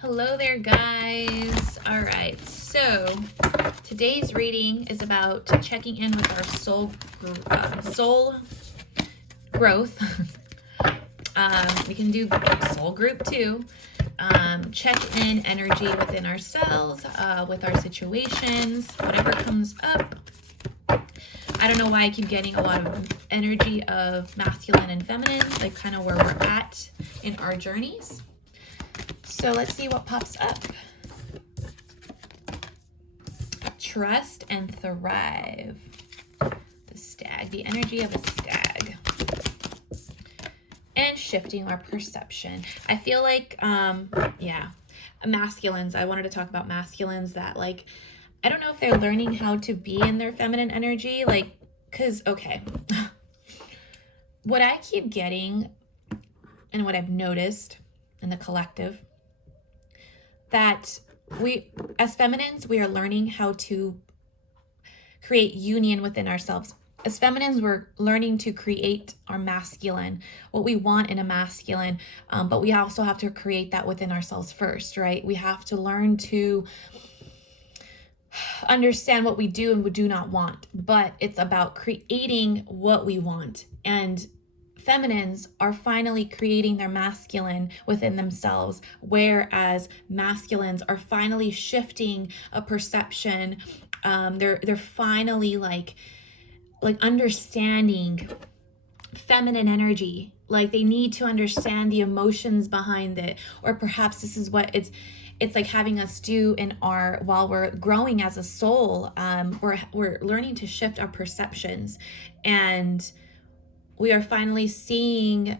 Hello there, guys. All right, so today's reading is about checking in with our soul growth. We can do soul group too. Check in energy within ourselves, with our situations, whatever comes up. I don't know why I keep getting a lot of energy of masculine and feminine, like kind of where we're at in our journeys. So let's see what pops up. Trust and thrive. The stag, the energy of a stag. And shifting our perception. I feel like, masculines. I wanted to talk about masculines that, like, I don't know if they're learning how to be in their feminine energy. Like, because, okay. What I keep getting and what I've noticed in the collective, that we, as feminines, we are learning how to create union within ourselves. As feminines, we're learning to create our masculine, what we want in a masculine, but we also have to create that within ourselves first, right? We have to learn to understand what we do and we do not want, but it's about creating what we want. And feminines are finally creating their masculine within themselves, whereas masculines are finally shifting a perception. They're finally like understanding feminine energy. Like they need to understand the emotions behind it, or perhaps this is what it's like having us do in our, while we're growing as a soul. We're learning to shift our perceptions, and we are finally seeing,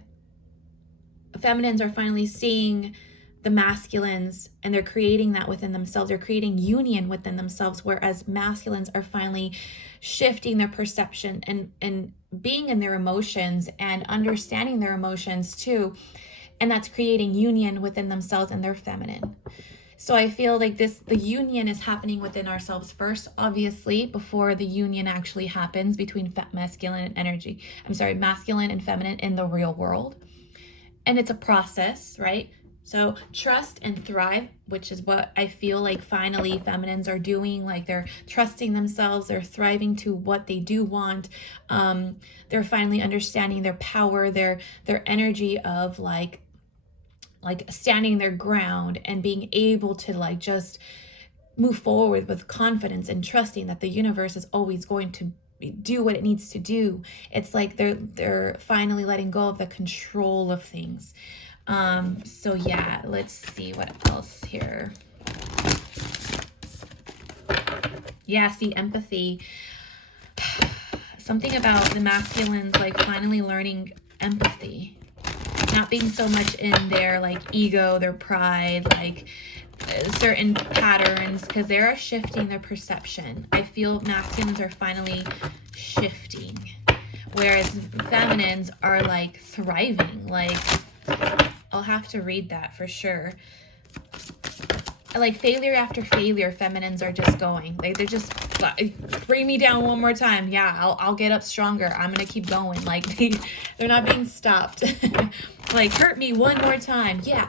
feminines are finally seeing the masculines, and they're creating that within themselves. They're creating union within themselves, whereas masculines are finally shifting their perception and being in their emotions and understanding their emotions too. And that's creating union within themselves and their feminine. So I feel like the union is happening within ourselves first, obviously, before the union actually happens between masculine and feminine in the real world. And it's a process, right? So trust and thrive, which is what I feel like finally feminines are doing. Like they're trusting themselves, they're thriving to what they do want. They're finally understanding their power, their energy of like standing their ground and being able to like just move forward with confidence and trusting that the universe is always going to do what it needs to do. It's like they're finally letting go of the control of things. So yeah, let's see what else here. Yeah, see, empathy. Something about the masculines like finally learning empathy. Not being so much in their like ego, their pride, like certain patterns, because they are shifting their perception. I feel masculines are finally shifting, whereas feminines are like thriving. Like, I'll have to read that for sure. Like failure after failure, feminines are just going. Like they're just bring me down one more time. Yeah, I'll get up stronger. I'm gonna keep going. Like they're not being stopped. Like hurt me one more time. Yeah,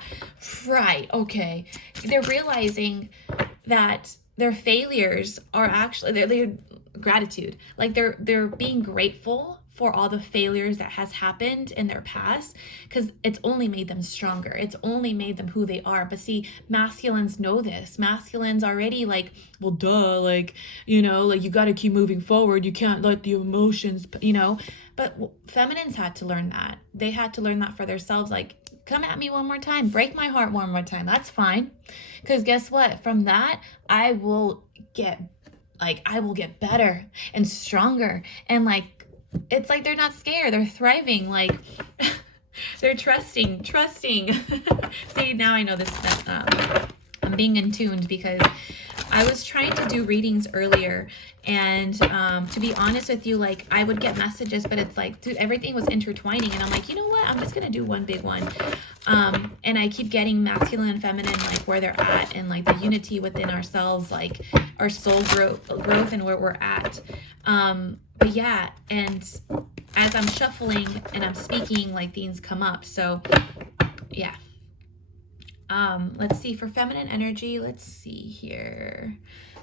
right. Okay. They're realizing that their failures are actually they're gratitude. Like they're being grateful for all the failures that has happened in their past, because it's only made them stronger. It's only made them who they are. But see, masculines know this. Masculines already like, well, duh, like, you know, like you got to keep moving forward. You can't let the emotions, you know. But feminines had to learn that. They had to learn that for themselves. Like, come at me one more time, break my heart one more time. That's fine. Because guess what? From that, I will get better and stronger. And like, it's like they're not scared. They're thriving. Like they're trusting. See, now I know this. I'm being in tuned because I was trying to do readings earlier, and to be honest with you, like I would get messages, but it's like, dude, everything was intertwining, and I'm like, you know what? I'm just gonna do one big one. And I keep getting masculine and feminine, like where they're at, and like the unity within ourselves, like our soul growth and where we're at. But yeah, and as I'm shuffling and I'm speaking, like things come up. So yeah. Let's see, for feminine energy, let's see here.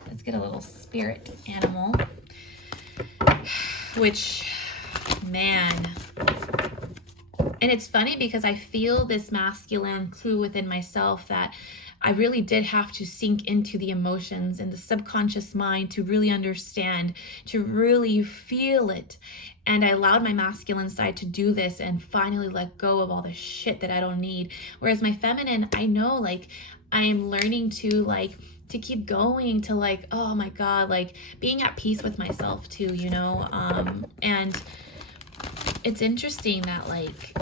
Let's get a little spirit animal, which, man, and it's funny because I feel this masculine too within myself, that I really did have to sink into the emotions and the subconscious mind to really understand, to really feel it. And I allowed my masculine side to do this and finally let go of all the shit that I don't need. Whereas my feminine, I know, like, I am learning to, like, to keep going, to, like, oh my God, like being at peace with myself too, you know? And it's interesting that, like,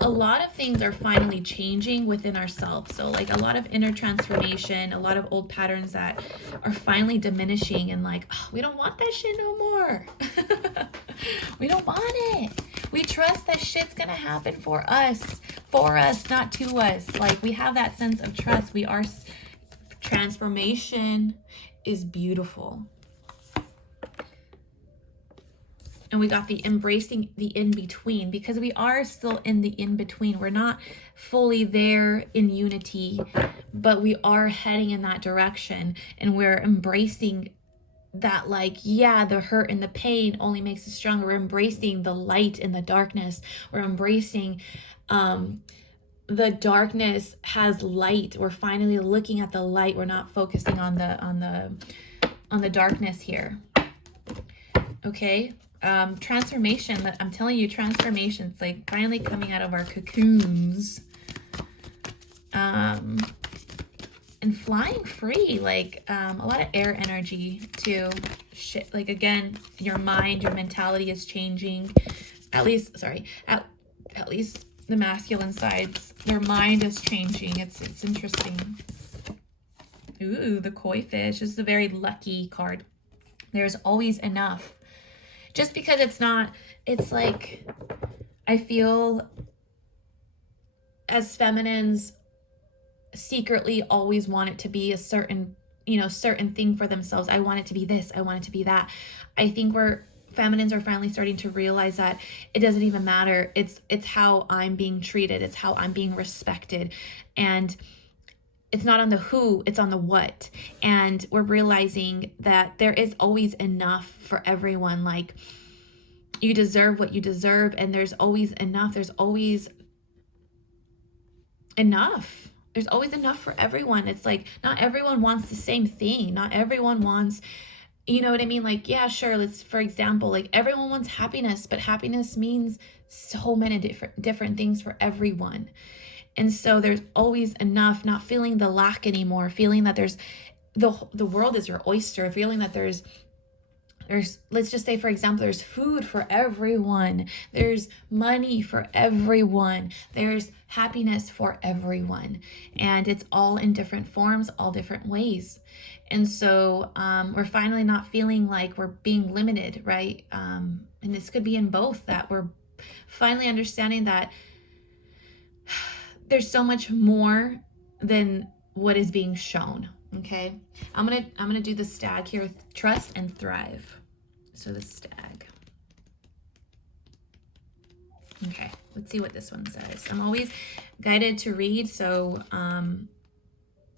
a lot of things are finally changing within ourselves. So, like, a lot of inner transformation, a lot of old patterns that are finally diminishing, and like, oh, we don't want that shit no more. We don't want it. We trust that shit's gonna happen for us, not to us. Like, we have that sense of trust. We are, transformation is beautiful. And we got the embracing the in-between, because we are still in the in-between. We're not fully there in unity, but we are heading in that direction, and we're embracing that, like, yeah, the hurt and the pain only makes us stronger. We're embracing the light in the darkness. We're embracing the darkness has light. We're finally looking at the light. We're not focusing on the darkness here. Okay. Transformation, I'm telling you, transformations, like finally coming out of our cocoons, and flying free, like a lot of air energy too. Shit, like, again, your mind, your mentality is changing. At least the masculine sides, their mind is changing. It's interesting. Ooh, the koi fish is a very lucky card. There's always enough. Just because it's like, I feel as feminines secretly always want it to be a certain thing for themselves. I want it to be this, I want it to be that. I think feminines are finally starting to realize that it doesn't even matter. It's how I'm being treated. It's how I'm being respected. And it's not on the who, it's on the what. And we're realizing that there is always enough for everyone. Like, you deserve what you deserve, and there's always enough. There's always enough. There's always enough for everyone. It's like, not everyone wants the same thing. Not everyone wants, you know what I mean? Like, yeah, sure. Let's, for example, like, everyone wants happiness, but happiness means so many different things for everyone. And so there's always enough, not feeling the lack anymore, feeling that there's the world is your oyster, feeling that there's, let's just say, for example, there's food for everyone, there's money for everyone, there's happiness for everyone, and it's all in different forms, all different ways. And so we're finally not feeling like we're being limited, right? And this could be in both, that we're finally understanding that there's so much more than what is being shown. Okay, I'm gonna do the stag here. Trust and thrive. So the stag. Okay, let's see what this one says. I'm always guided to read, so I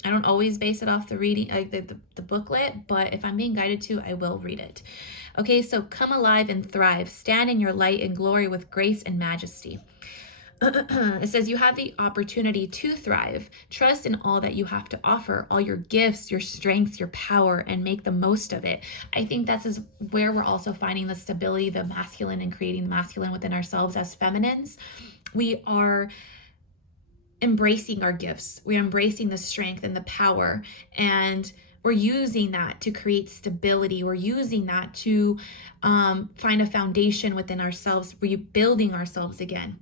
don't always base it off the reading, like the booklet, but if I'm being guided to, I will read it. Okay, so come alive and thrive. Stand in your light and glory with grace and majesty. It says you have the opportunity to thrive. Trust in all that you have to offer, all your gifts, your strengths, your power, and make the most of it. I think that's where we're also finding the stability, the masculine, and creating the masculine within ourselves as feminines. We are embracing our gifts. We're embracing the strength and the power, and we're using that to create stability. We're using that to find a foundation within ourselves, rebuilding ourselves again.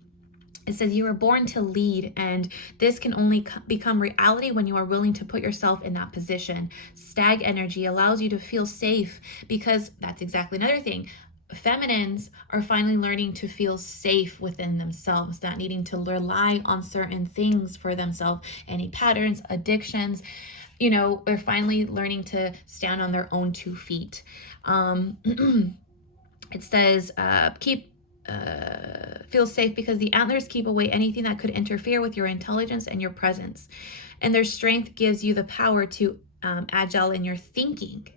It says you were born to lead, and this can only become reality when you are willing to put yourself in that position. Stag energy allows you to feel safe, because that's exactly another thing. Feminines are finally learning to feel safe within themselves, not needing to rely on certain things for themselves, any patterns, addictions. You know, they're finally learning to stand on their own 2 feet. It says, keep feel safe because the antlers keep away anything that could interfere with your intelligence and your presence. And their strength gives you the power to agile in your thinking.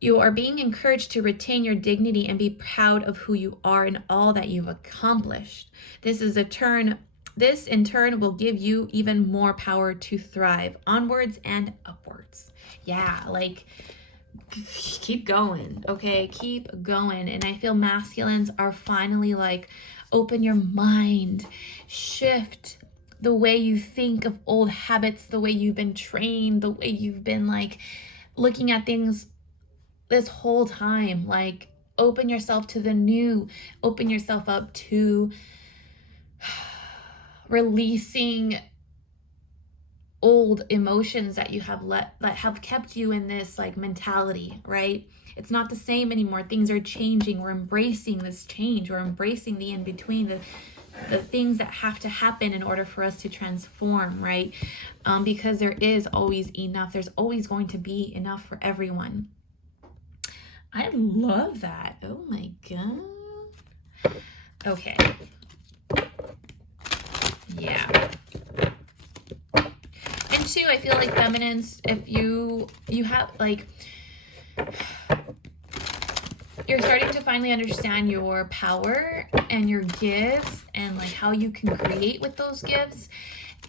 You are being encouraged to retain your dignity and be proud of who you are and all that you've accomplished. This in turn will give you even more power to thrive onwards and upwards. Yeah, like keep going, okay? Keep going. And I feel masculines are finally like, open your mind, shift the way you think of old habits, the way you've been trained, the way you've been like looking at things this whole time. Like, open yourself to the new, open yourself up to releasing old emotions that you have that have kept you in this like mentality, right? It's not the same anymore. Things are changing. We're embracing this change. We're embracing the in-between, the things that have to happen in order for us to transform, right? Because there is always enough. There's always going to be enough for everyone. I love that. Oh my God. Okay. Yeah. And two, I feel like feminines, if you have like, you're starting to finally understand your power and your gifts and like how you can create with those gifts.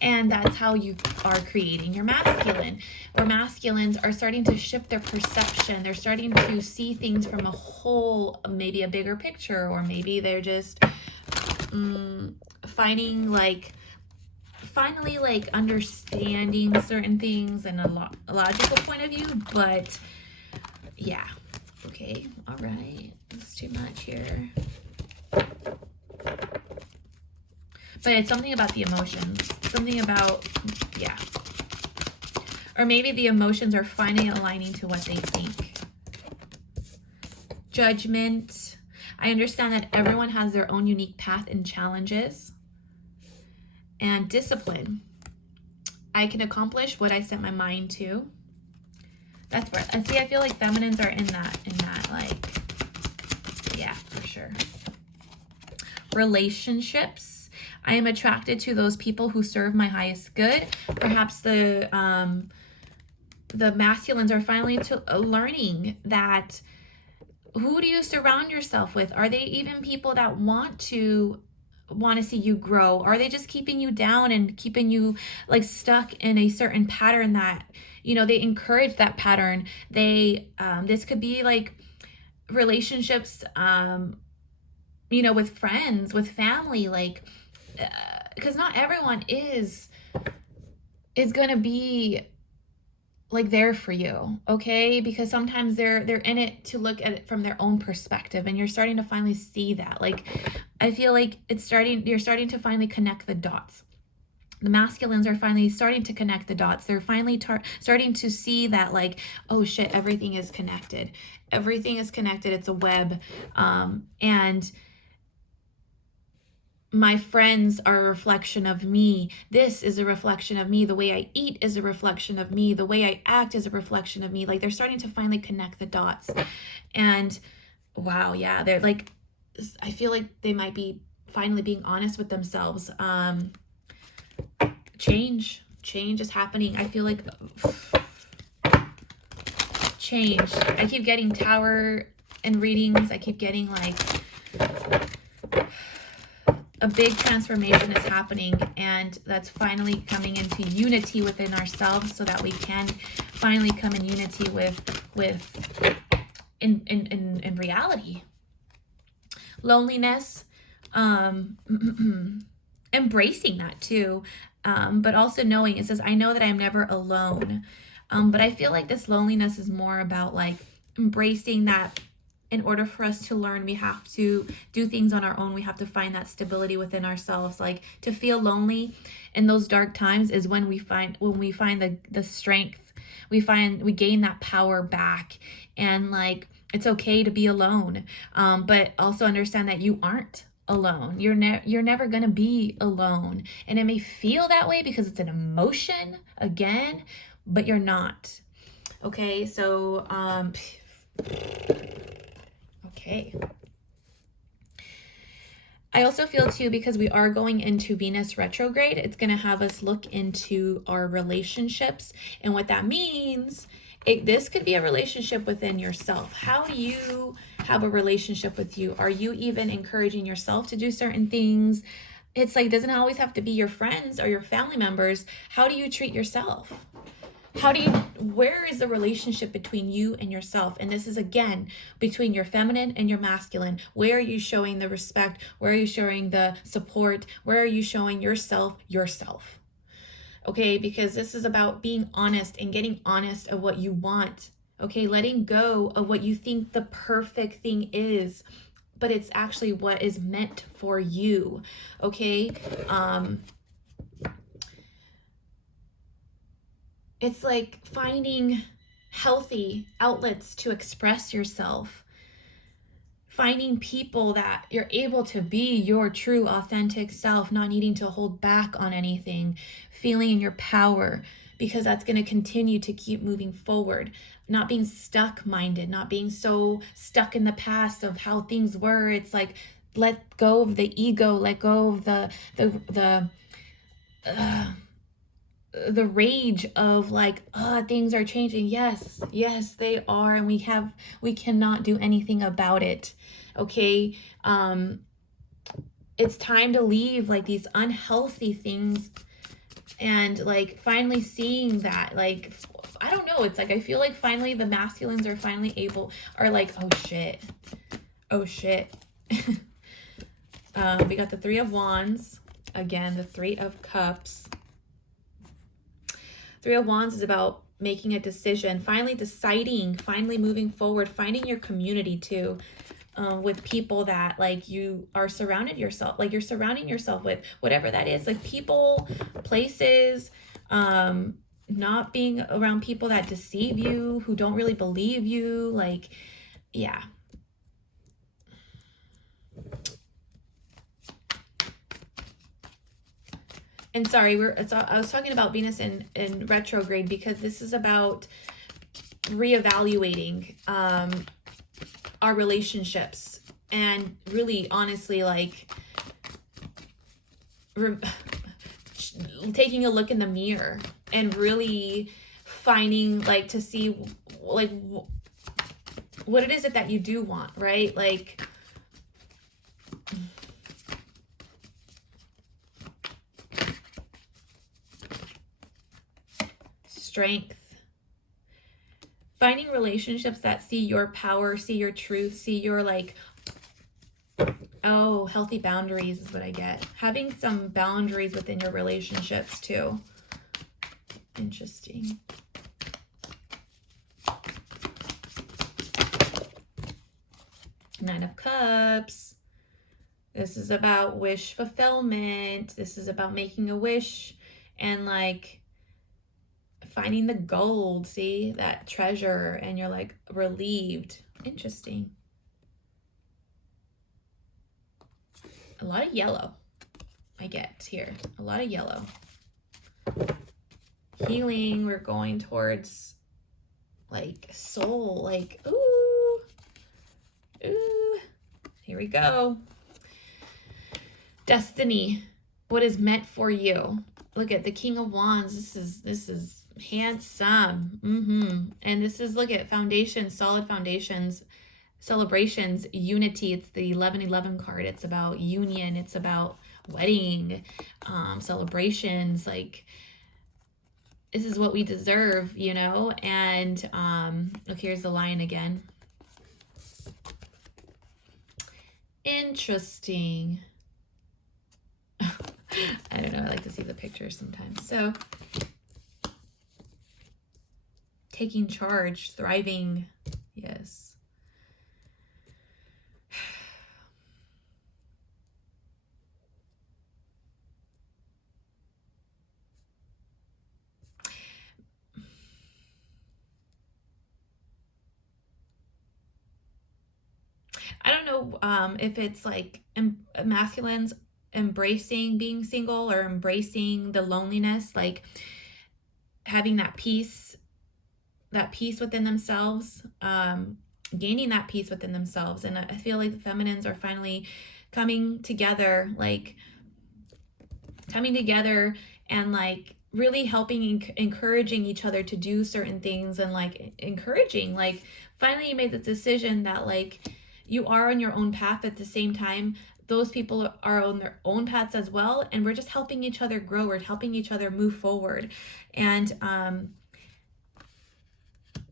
And that's how you are creating your masculine. Or masculines are starting to shift their perception. They're starting to see things from a whole, maybe a bigger picture, or maybe they're just finding like, finally like understanding certain things in a logical point of view. But yeah, okay, all right, that's too much here. But it's something about the emotions, something about, yeah. Or maybe the emotions are finally aligning to what they think. Judgment. I understand that everyone has their own unique path and challenges. And discipline. I can accomplish what I set my mind to. That's where, and see, I feel like feminines are in that, like, yeah, for sure. Relationships. I am attracted to those people who serve my highest good. Perhaps the masculines are finally learning that, who do you surround yourself with? Are they even people that want to see you grow? Are they just keeping you down and keeping you like stuck in a certain pattern that, you know, they encourage that pattern? They this could be like relationships, you know, with friends, with family, like, because not everyone is gonna be like there for you, okay? Because sometimes they're in it to look at it from their own perspective, and you're starting to finally see that. Like, I feel like you're starting to finally connect the dots. The masculines are finally starting to connect the dots. They're finally starting to see that, like, oh shit, everything is connected. Everything is connected. It's a web. And my friends are a reflection of me. This is a reflection of me. The way I eat is a reflection of me. The way I act is a reflection of me. Like, they're starting to finally connect the dots. And wow, yeah, they're like, I feel like they might be finally being honest with themselves. Change is happening. I feel like change. I keep getting Tower in readings. I keep getting like a big transformation is happening, and that's finally coming into unity within ourselves, so that we can finally come in unity with in reality. Loneliness, embracing that too, but also knowing, it says, I know that I'm never alone. But I feel like this loneliness is more about like embracing that. In order for us to learn, we have to do things on our own. We have to find that stability within ourselves. Like, to feel lonely in those dark times is when we find the strength. We gain that power back, and like, it's okay to be alone. But also understand that you aren't alone. You're never gonna be alone, and it may feel that way because it's an emotion again, but you're not. Okay, so okay. I also feel too, because we are going into Venus retrograde, it's going to have us look into our relationships and what that means. This could be a relationship within yourself. How do you have a relationship with you? Are you even encouraging yourself to do certain things? It's like, doesn't always have to be your friends or your family members. How do you treat yourself? Where is the relationship between you and yourself? And this is, again, between your feminine and your masculine. Where are you showing the respect? Where are you showing the support? Where are you showing yourself? Okay, because this is about being honest and getting honest of what you want. Okay, letting go of what you think the perfect thing is, but it's actually what is meant for you. Okay, it's like finding healthy outlets to express yourself, finding people that you're able to be your true authentic self, not needing to hold back on anything, feeling in your power, because that's going to continue to keep moving forward, not being stuck minded, not being so stuck in the past of how things were. It's like, let go of the ego, let go of the rage of like, things are changing. Yes, they are, and we cannot do anything about it. Okay, it's time to leave like these unhealthy things, and like finally seeing that, like, I don't know, it's like I feel like finally the masculines are like, oh shit. We got the Three of Wands again, the Three of Cups. Three of Wands is about making a decision, finally deciding, finally moving forward, finding your community too, with people that like you are surrounding yourself with, whatever that is, like people, places, not being around people that deceive you, who don't really believe you, like, yeah. And sorry, I was talking about Venus in retrograde because this is about reevaluating our relationships, and really honestly, like, taking a look in the mirror and really finding, like, to see like what it is that you do want, right? Like, strength, finding relationships that see your power, see your truth, see your, like, oh, healthy boundaries is what I get. Having some boundaries within your relationships too. Interesting. Nine of Cups. This is about wish fulfillment. This is about making a wish and like finding the gold, see that treasure, and you're like relieved. Interesting. A lot of yellow I get here. A lot of yellow. Healing, we're going towards like soul, like, ooh, here we go. Destiny, what is meant for you. Look at the King of Wands. This is handsome. And this is, look at foundations, solid foundations, celebrations, unity. It's the 1111 card. It's about union. It's about wedding, celebrations. Like, this is what we deserve, you know? And look, here's the Lion again. Interesting. I don't know, I like to see the pictures sometimes. So, taking charge, thriving, yes. I don't know if it's like masculines embracing being single or embracing the loneliness, like having that peace within themselves, gaining that peace within themselves. And I feel like the feminines are finally coming together, and like really helping, encouraging each other to do certain things, and like encouraging, like finally you made the decision that like you are on your own path. At the same time, those people are on their own paths as well, and we're just helping each other grow, we're helping each other move forward. And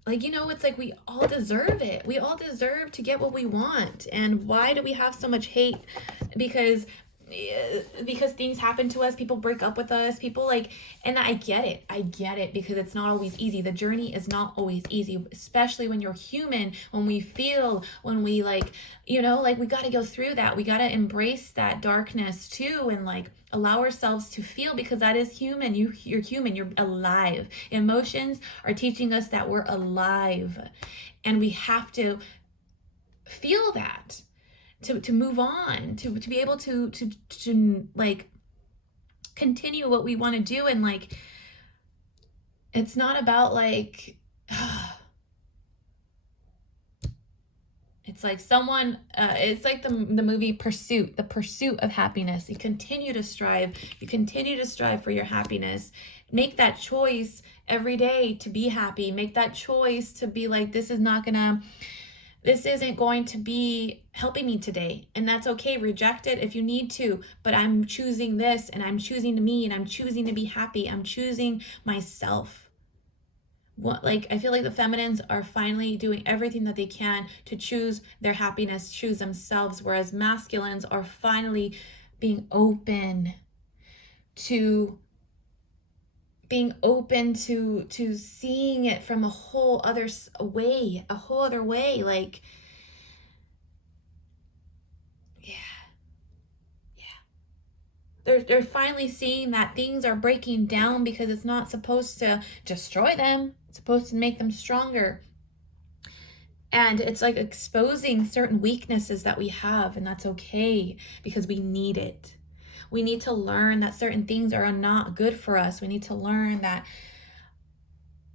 like, you know, it's like we all deserve it. We all deserve to get what we want. And why do we have so much hate? Because things happen to us, people break up with us, people like, and I get it, because it's not always easy. The journey is not always easy, especially when you're human, when we feel, when we like, you know, like we got to go through that. We got to embrace that darkness too, and like allow ourselves to feel, because that is human. You're human, you're alive. Emotions are teaching us that we're alive, and we have to feel that to move on, to be able to like continue what we want to do. And like, it's not about like it's like someone it's like the movie Pursuit, the pursuit of happiness. You continue to strive for your happiness. Make that choice every day to be happy. Make that choice to be like, this isn't going to be helping me today, and that's okay. Reject it if you need to, but I'm choosing this, and I'm choosing me, and I'm choosing to be happy. I'm choosing myself. Like, I feel like the feminines are finally doing everything that they can to choose their happiness, choose themselves, whereas masculines are finally being open to seeing it from a whole other way. Like, they're finally seeing that things are breaking down, because it's not supposed to destroy them, it's supposed to make them stronger. And it's like exposing certain weaknesses that we have, and that's okay, because we need it. We need to learn that certain things are not good for us. We need to learn that,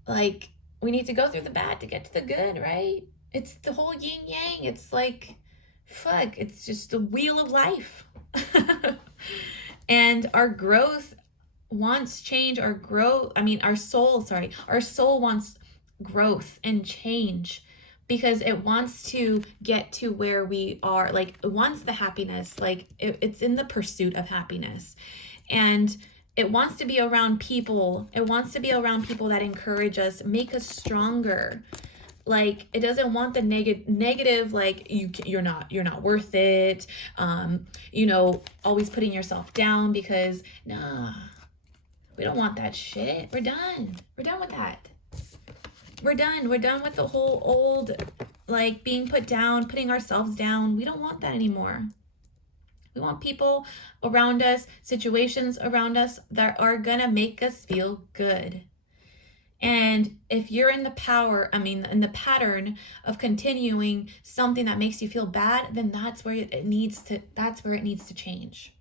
like, we need to go through the bad to get to the good, right? It's the whole yin yang. It's like, fuck, it's just the wheel of life. And our growth wants change. Our soul wants growth and change, because it wants to get to where we are. Like, it wants the happiness. Like, it's in the pursuit of happiness, and it wants to be around people. It wants to be around people that encourage us, make us stronger. Like, it doesn't want the negative, like, you're not worth it, you know, always putting yourself down, because nah, we don't want that shit. We're done with that. We're done with the whole old, like, being put down, putting ourselves down. We don't want that anymore. We want people around us, situations around us that are gonna make us feel good. And if you're in the pattern of continuing something that makes you feel bad, then that's where it needs to change.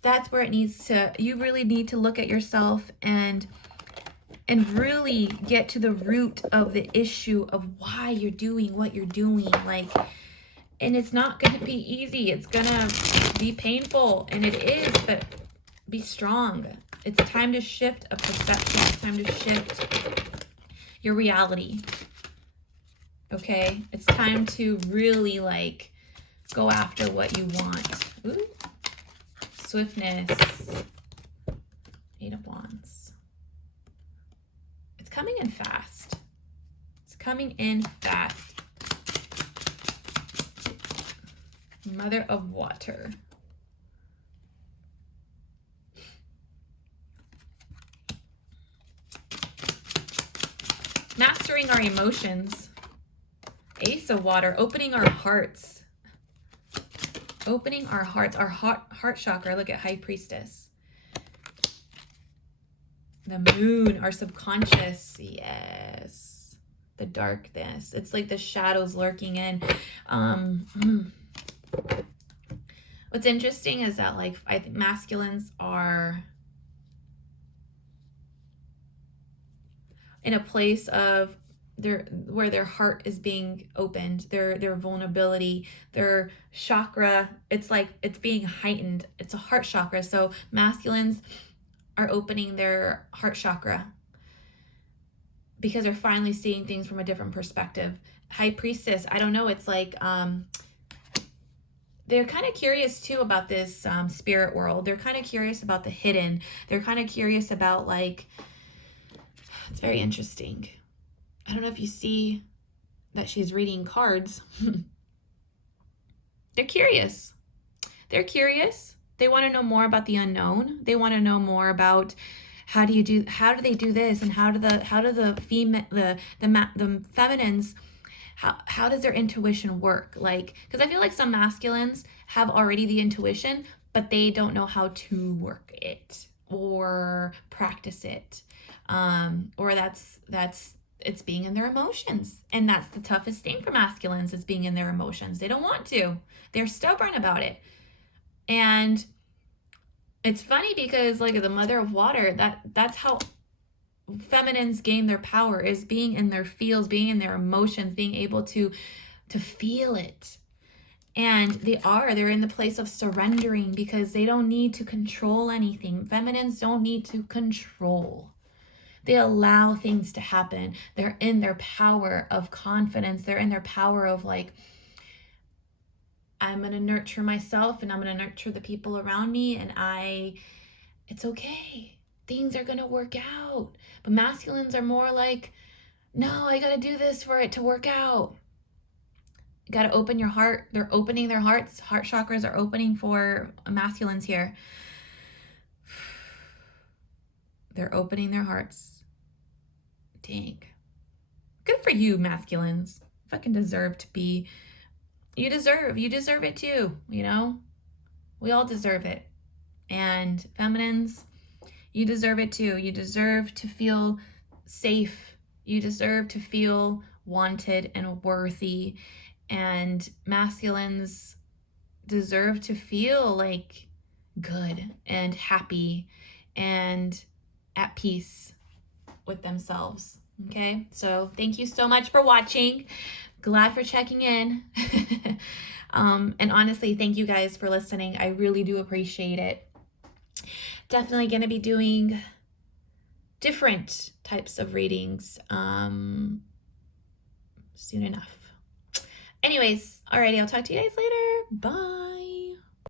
That's where you really need to look at yourself and really get to the root of the issue of why you're doing what you're doing. Like, and it's not going to be easy. It's going to be painful, and it is, but be strong. It's time to shift a perception. It's time to shift your reality. Okay? It's time to really, like, go after what you want. Ooh. Swiftness. Eight of Wands. It's coming in fast. It's coming in fast. Mother of Water. Mastering our emotions. Ace of Water. Opening our hearts. Opening our hearts. Our heart chakra. Look at High Priestess. The Moon. Our subconscious. Yes. The darkness. It's like the shadows lurking in. What's interesting is that, like, I think masculines are in a place of where their heart is being opened, their vulnerability, their chakra, it's like it's being heightened. It's a heart chakra. So masculines are opening their heart chakra because they're finally seeing things from a different perspective. High priestess, I don't know, it's like they're kind of curious too about this spirit world. They're kind of curious about the hidden. They're kind of curious about, like, it's very interesting. I don't know if you see that she's reading cards. They're curious. They're curious. They want to know more about the unknown. They want to know more about how do they do this, and how do the feminines, how does their intuition work? Like, because I feel like some masculines have already the intuition, but they don't know how to work it or practice it, or that's it's being in their emotions. And that's the toughest thing for masculines, is being in their emotions. They don't want to. They're stubborn about it. And it's funny because, like, the mother of water, that's how feminines gain their power, is being in their feels, being in their emotions, being able to feel it. And they're in the place of surrendering because they don't need to control anything. Feminines don't need to control. They allow things to happen. They're in their power of confidence. They're in their power of, like, I'm going to nurture myself and I'm going to nurture the people around me, and it's okay. Things are going to work out. But masculines are more like, no, I got to do this for it to work out. You got to open your heart. They're opening their hearts. Heart chakras are opening for masculines here. They're opening their hearts. Dang. Good for you, masculines. Fucking deserve to be. You deserve it too, you know? We all deserve it. And feminines, you deserve it too. You deserve to feel safe. You deserve to feel wanted and worthy. And masculines deserve to feel like good and happy and at peace with themselves. Okay, so thank you so much for watching. Glad for checking in. And honestly, thank you guys for listening. I really do appreciate it. Definitely going to be doing different types of readings soon enough. Anyways, alrighty, I'll talk to you guys later. Bye.